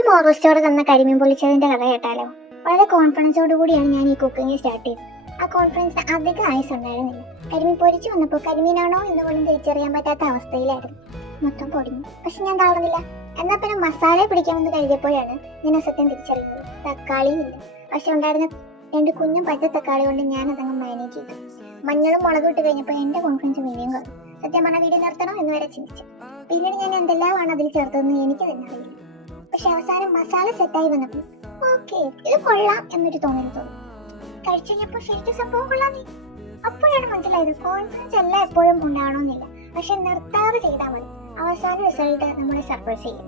ഒരു moral store തന്ന കരിമീൻ പൊള്ളിച്ചതിന്റെ കഥ കേട്ടാലോ? വളരെ കോൺഫിഡൻസോട് കൂടിയാണ് ഞാൻ ഈ കുക്കിംഗ് സ്റ്റാർട്ട് ചെയ്തത്. ആ കോൺഫിഡൻസ് അധികം ആയുസ് ഉണ്ടായിരുന്നില്ല. കരിമീൻ പൊരിച്ചു വന്നപ്പോൾ കരിമീനാണോ എന്ന് പോലും തിരിച്ചറിയാൻ പറ്റാത്ത അവസ്ഥയിലായിരുന്നു. മൊത്തം പൊടിഞ്ഞു. പക്ഷെ ഞാൻ തളർന്നില്ല. എന്നാൽ പിന്നെ മസാല പിടിക്കാമെന്ന് കരുതിയപ്പോഴാണ് ഞാൻ സത്യം തിരിച്ചറിയുന്നത്. തക്കാളിയില്ല. പക്ഷെ ഉണ്ടായിരുന്ന 2 കുഞ്ഞും പച്ച തക്കാളി കൊണ്ട് ഞാൻ അതങ്ങ് മാനേജ് ചെയ്തു. മഞ്ഞളും മുളകും ഇട്ട് കഴിഞ്ഞപ്പോൾ എന്റെ കോൺഫിഡൻസ് വീണ്ടും കുറഞ്ഞു. സത്യം പറഞ്ഞാൽ വീഡിയോ നിർത്തണോ എന്ന് വരെ ചിന്തിച്ചു. പിന്നീട് ഞാൻ എന്തെല്ലാമാണ് അതിൽ ചേർത്തതെന്ന് എനിക്ക് തന്നെ അറിയില്ല. പക്ഷെ അവസാനം മസാല സെറ്റായി വന്നപ്പോൾ ഓക്കെ ഇത് കൊള്ളാം എന്നൊരു തോന്നി. കഴിച്ചു കഴിഞ്ഞപ്പോൾ ശരിക്കും സംഭവം കൊള്ളാന്നേ. അപ്പോഴാണ് മനസ്സിലായത് കോൺഫിഡൻസ് എല്ലാം എപ്പോഴും ഉണ്ടാവണമെന്നില്ല. പക്ഷെ നിർത്താതെ ചെയ്താൽ മതി. അവസാന റിസൾട്ട് നമ്മളെ സർപ്രൈസ് ചെയ്യും.